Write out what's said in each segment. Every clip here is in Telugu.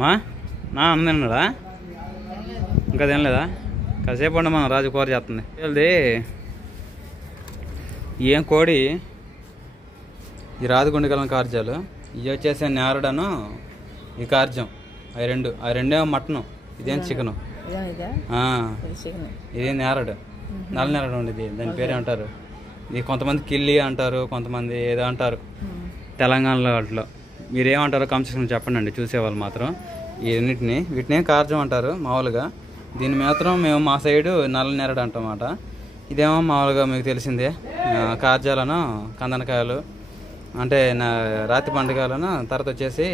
మా నా అన్నం తిన్నాడా? ఇంకా తినలేదా? కాసేపు ఉండి మనం రాజు కూర చేస్తుంది. ఇది ఏం కోడి, ఈ రాజుగుండెగలం కార్జాలు, ఇవి వచ్చేసి నేరడను ఈ కార్జం, అవి రెండేమో మటను, ఇదేం చికెను. ఇది నేరడు, నల్ల నేరడు ఉండేది, దాని పేరు ఏమంటారు? ఇది కొంతమంది కిల్లి అంటారు, కొంతమంది ఏదో అంటారు తెలంగాణలో. వాటిలో మీరేమంటారో కామెంట్ చెప్పండి అండి, చూసేవాళ్ళు మాత్రం. వీటిని కార్జం అంటారు మామూలుగా. దీని మాత్రం మేము మా సైడు నల్ల నేరడు అంటామాట. ఇదేమో మామూలుగా మీకు తెలిసిందే కార్జాలను, కందనకాయలు అంటే రాతి పండుగలను, తర్వాత వచ్చేసి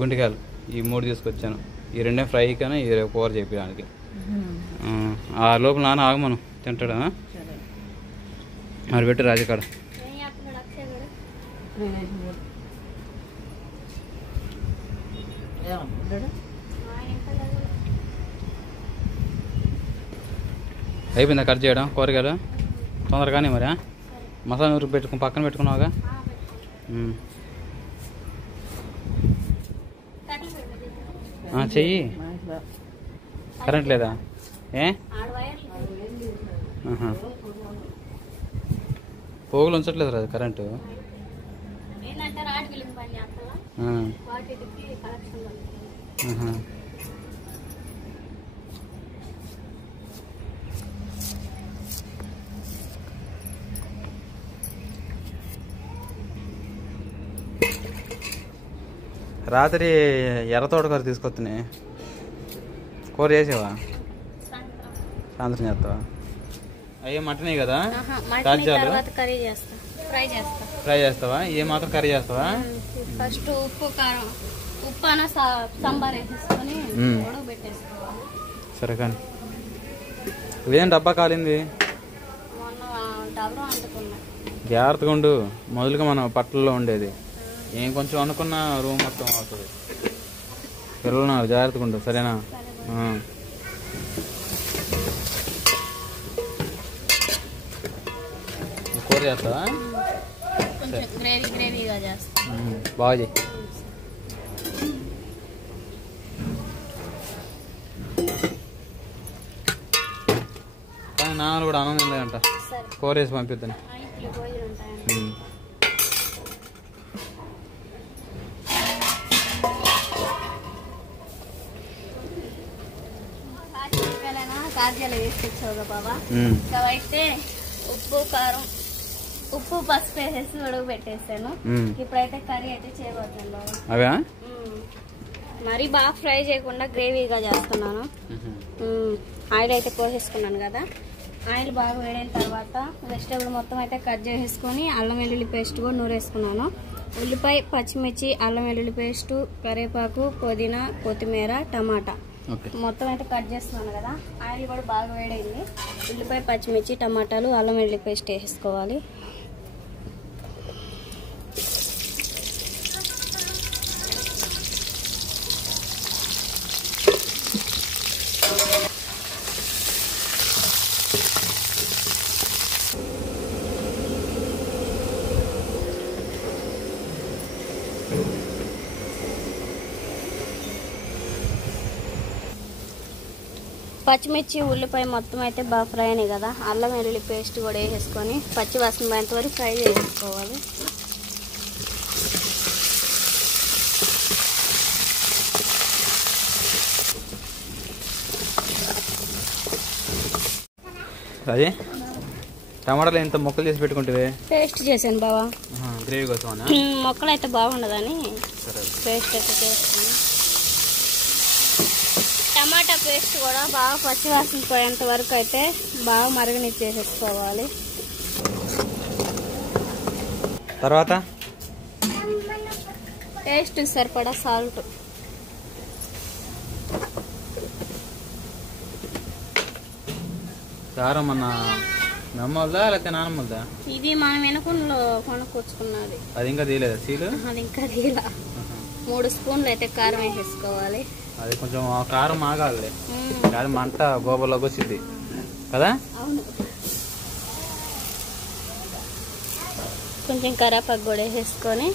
గుండెకాయలు, ఈ 3 తీసుకొచ్చాను. ఈ రెండే ఫ్రై కానీ ఈ కూర చేయడానికి. ఆ లోపల నాన్న ఆగమను తింటాడా? మరి పెట్టు రాజకాడ. అయిపోయిందా కట్ చేయడం కూరగాయలు? తొందరగానే మరి మసాలా నూరు పక్కన పెట్టుకున్నావుగా. చెయ్యి. కరెంట్ లేదా? పోగులు ఉంచట్లేదు రాదు కరెంటు. రాత్రి ఎర్ర తోటకూర తీసుకొస్తున్నాయి, కూర చేసావా? సాయంత్రం చేస్తావా? అయ్యే మటనే కదా కార్జాలు, ఫ్రై చేస్తావా? ఏ మాత్రం కర్రీ చేస్తావా? ఫస్ట్ ఉప్పు కారం, ఉప్పు అన్న సాంబార్ వేసేసుకొని పెట్టేసుకోవాలి. సరే కానీ ఇదేం డబ్బా కాలింది? జాగ్రత్తగా ఉండు, మొదలుగా మనం పట్టణంలో ఉండేది. ఏం కొంచెం అనుకున్న రూమ్ మొత్తం అవుతుంది. పిల్లలు నాకు జాగ్రత్తగా ఉండు, సరేనా? కూర చేస్తావా? బాగా చేయి. కానీ నాన్నలు కూడా అన్నం తింటాయంట, కూర వేసి పంపిద్దాను. కార్జాలు వేసుకొచ్చావుగా బాబా, అయితే ఉప్పు కారం, ఉప్పు పసుపు వేసేసి ఉడక పెట్టేసాను. ఇప్పుడైతే కర్రీ అయితే చేయబోతున్నాను బాబా. మరి బాగా ఫ్రై చేయకుండా గ్రేవీగా చేస్తున్నాను. ఆయిల్ అయితే పోసేసుకున్నాను కదా. ఆయిల్ బాగా వేడైన తర్వాత వెజిటేబుల్ మొత్తం అయితే కట్ చేసేసుకొని అల్లం వెల్లుల్లి పేస్ట్ కూడా నూరేసుకున్నాను. ఉల్లిపాయ, పచ్చిమిర్చి, అల్లం వెల్లుల్లి పేస్ట్, కరివేపాకు, పుదీనా, కొత్తిమీర, టమాటా మొత్తం అయితే కట్ చేస్తున్నాను కదా. ఆయిల్ కూడా బాగా వేడైంది. ఉల్లిపాయ, పచ్చిమిర్చి, టమాటాలు, అల్లం వెల్లుల్లి పేస్ట్ వేసేసుకోవాలి. పచ్చిమిర్చి, ఉల్లిపాయ మొత్తం అయితే బాగా ఫ్రై అయినాయి కదా. అల్లం వెల్లుల్లి పేస్ట్ కూడా వేసేసుకొని పచ్చి వాసన పోయేంత వరకు ఫ్రై చేసుకోవాలి. అదే టమాటాలు ఎంత ముక్కలు చేసి పెట్టుకుంటే పేస్ట్ చేశాను బావా, గ్రేవీ కోసం. మొక్కలు అయితే బాగుండదని పేస్ట్ అయితే చేస్తాను. టమాటా పేస్ట్ కూడా బాగా పచ్చివాసన పోయేంత వరకు అయితే బాగా మరగనిచ్చేసేసుకోవాలి. తర్వాత టేస్ట్ సరిపడా సాల్ట్, కారం అన్న నమ్మల్దా లేకపోతే నానమ్మల్దా? ఇది మనం వెనుకలో కొనుక్కొచ్చుకున్నది. అది ఇంకా తీయలేదా సీలు? అది ఇంకా తీయలా. 3 స్పూన్లు అయితే కారం వేసేసుకోవాలి. అది కొంచెం కారం ఆగాలి, కారం మంట గోబర్లోకి వచ్చింది కదా. అవును. కొంచెం కరివేపాకు కూడా వేసేసుకొని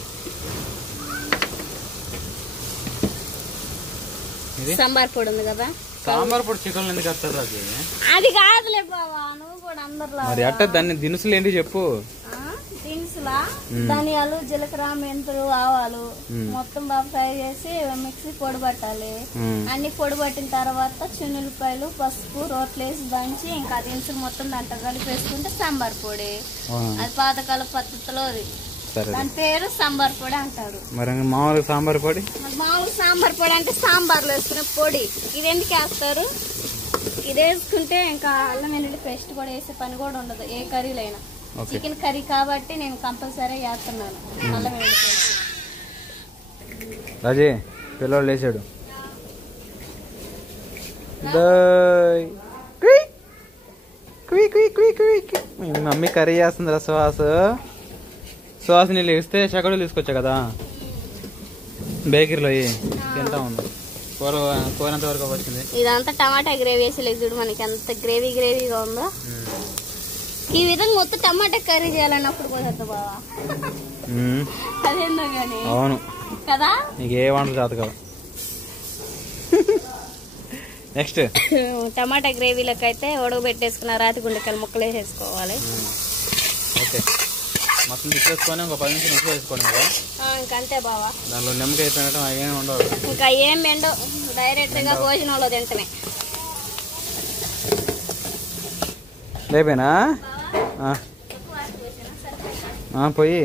సాంబార్ పొడి ఉంది కదా, సాంబార్ పొడి చికెన్ ఎందుకు వస్తారు? అది కాదులే బావా, నువ్వు కూడా అందరిలో మరి అట్ట దాన్ని దినుసులు ఏంటి చెప్పు. దినుసులా ధనియాలు, జీలకర్ర, మెంతులు, ఆవాలు మొత్తం బాగా ఫ్రై చేసి మిక్సీ పొడి పట్టాలి. అన్ని పొడి పట్టిన తర్వాత చిన్నులపాయలు, పసుపు, రోట్లేసి దంచి ఇంకా దినుసులు మొత్తం దాంట్లో కలిపేసుకుంటే సాంబార్ పొడి. అది పాతకాల పద్ధతిలో దాని పేరు సాంబార్ పొడి అంటారు. మరి మామూలుగా సాంబార్ పొడి, మామూలు సాంబార్ పొడి అంటే సాంబార్లో వేసుకునే పొడి. ఇది ఎందుకు వేస్తారు? ఇది వేసుకుంటే ఇంకా అల్లం వెల్లుల్లి పేస్ట్ కూడా వేసే పని కూడా ఉండదు ఏ కర్రీలో అయినా. చికెన్ కర్రీ కాబట్టి నేను కంపల్సరీ వేస్తున్నాను అల్లం వెల్లుల్లి పేస్ట్. రాజే పిల్లవాడు లేచాడు. మమ్మీ కర్రీ చేస్తుంది రా సుహాస్ నీళ్ళు ఇస్తే చకడలు తీసుకొచ్చా కదా బేకరీలో తింటా ఉంది. కూర ఎంత వరకు వచ్చింది? ఇదంతా టమాటా గ్రేవీ వేసి చూడు మనకి ఎంత గ్రేవీగా ఉందో. ఈ విధంగా మొత్తం టమాటా కర్రీ చేయాలన్నప్పుడు పోతుంది బావా. అదేందో కానీ అవును కదా, నీకు ఏ వంటలు చేత కదా. నెక్స్ట్ టమాటా గ్రేవీలోకి అయితే ఉడకబెట్టేసుకున్న రాతి గుండెకాయలు ముక్కలు వేసేసుకోవాలి. ఓకే, మొత్తం తిప్పేసుకొని ఒక 10 నిమిషాలు వేసుకోండి కదా. ఇంకంతే బావా, దానిలో నిమ్మకాయ పెట్టడం అవేమి ఉండవు. ఇంకా ఏం మెండో, డైరెక్ట్ గా భోజనంలో తింటమే. లేపేనా పోయి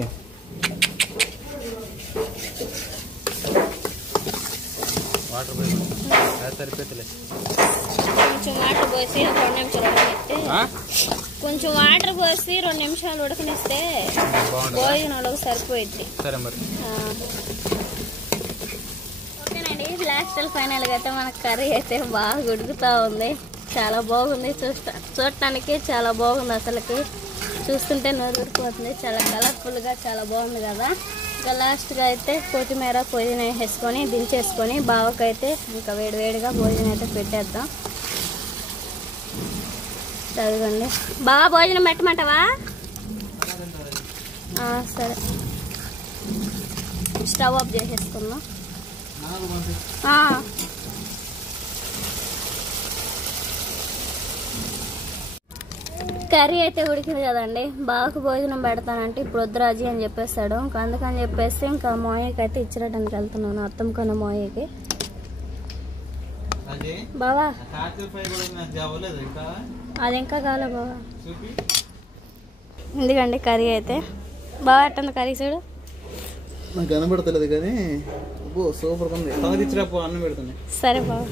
వాటర్ పోయి సరిపోతులే. కొంచెం వాటర్ పోసి 2 నిమిషాలు ఉడకనిస్తే, కొంచెం వాటర్ పోసి 2 నిమిషాలు ఉడకనిస్తే భోజనంలోకి సరిపోయింది. సరే మరి ఓకేనండి. లాస్ట్ ఫైనల్ గా అయితే మన కర్రీ అయితే బాగా ఉడుకుతా ఉంది. చాలా బాగుంది, చూడటానికి చాలా బాగుంది. అసలుకి చూస్తుంటే నోరుపోతుంది. చాలా కలర్ఫుల్ గా చాలా బాగుంది కదా. ఇంకా లాస్ట్ గా అయితే కొత్తిమీర పుదీనా వేసుకొని దించేసుకొని బావకైతే ఇంకా వేడివేడిగా భోజనం అయితే పెట్టేద్దాం. చదవండి బాగా భోజనం పెట్టమంటావా? సరే, స్టవ్ ఆఫ్ చేసేసుకుందాం. కర్రీ అయితే ఉడికింది కదండి. బాగా భోజనం పెడతానంటే ఇప్పుడు వద్దురాజీ అని చెప్పేస్తాడు. ఇంకా అందుకని చెప్పేసి ఇంకా మోయకి అయితే ఇచ్చిరడానికి వెళ్తున్నాను, అత్తం కొన్న మోయకి. బావా అది ఇంకా కాలే బావా. ఎందుకండి కర్రీ అయితే బాగా ఎట్టుంది కర్రీ చూడు. నాకు కనబడతలేదు కానీ సూపర్ ఉంది. అన్నం పెడుతుంది. సరే బావా.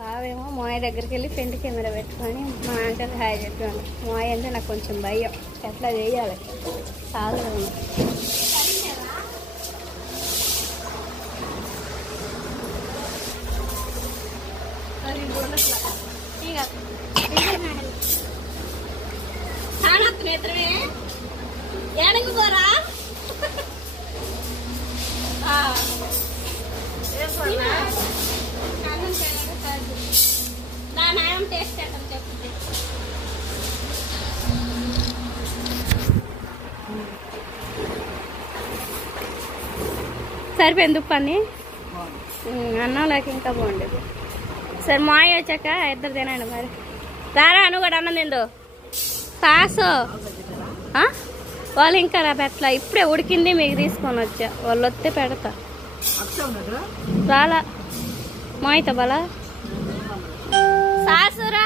బావేమో మోయ దగ్గరికి వెళ్ళి ఫ్రంట్ కెమెరా పెట్టుకొని మా అంకల్ హాయ్ చెప్పాను. మోయ అంటే నాకు కొంచెం భయం, ఎట్లా చేయాలి చాలా ఏడంగి పోరా టేస్ట్ చేద్దాం చెప్తే. సరిపోయింది పని అన్నం లేక ఇంకా బాగుండేది. సరే మాయ వచ్చాక ఇద్దరు తినండి మరి. రారా నువ్వు కూడా అన్నం తిందు పాసు. వాళ్ళు ఇంకా రా పెట్ల, ఇప్పుడే ఉడికింది మీకు తీసుకొని వచ్చా. వాళ్ళు వస్తే పెడతా. రాలా మాయిత బలా సాసురా.